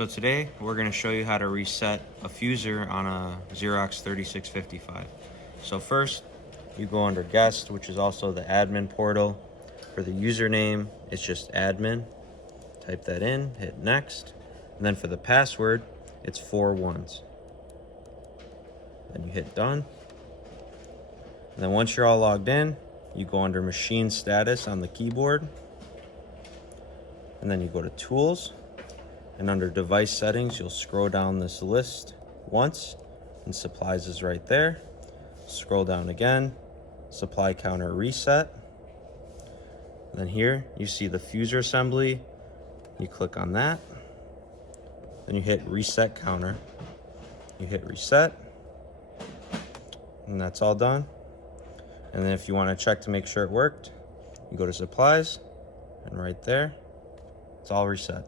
So today we're going to show you how to reset a fuser on a Xerox 3655. So first you go under guest, which is also the admin portal. For the username, it's just admin. Type that in, hit next. And then for the password, it's 4 ones. Then you hit done. And then once you're all logged in, you go under machine status on the keyboard. And then you go to tools. And under device settings, you'll scroll down this list once, and supplies is right there. Scroll down again, supply counter reset. And then here you see the fuser assembly. You click on that. Then you hit reset counter. You hit reset. And that's all done. And then if you want to check to make sure it worked, you go to supplies, and right there, it's all reset.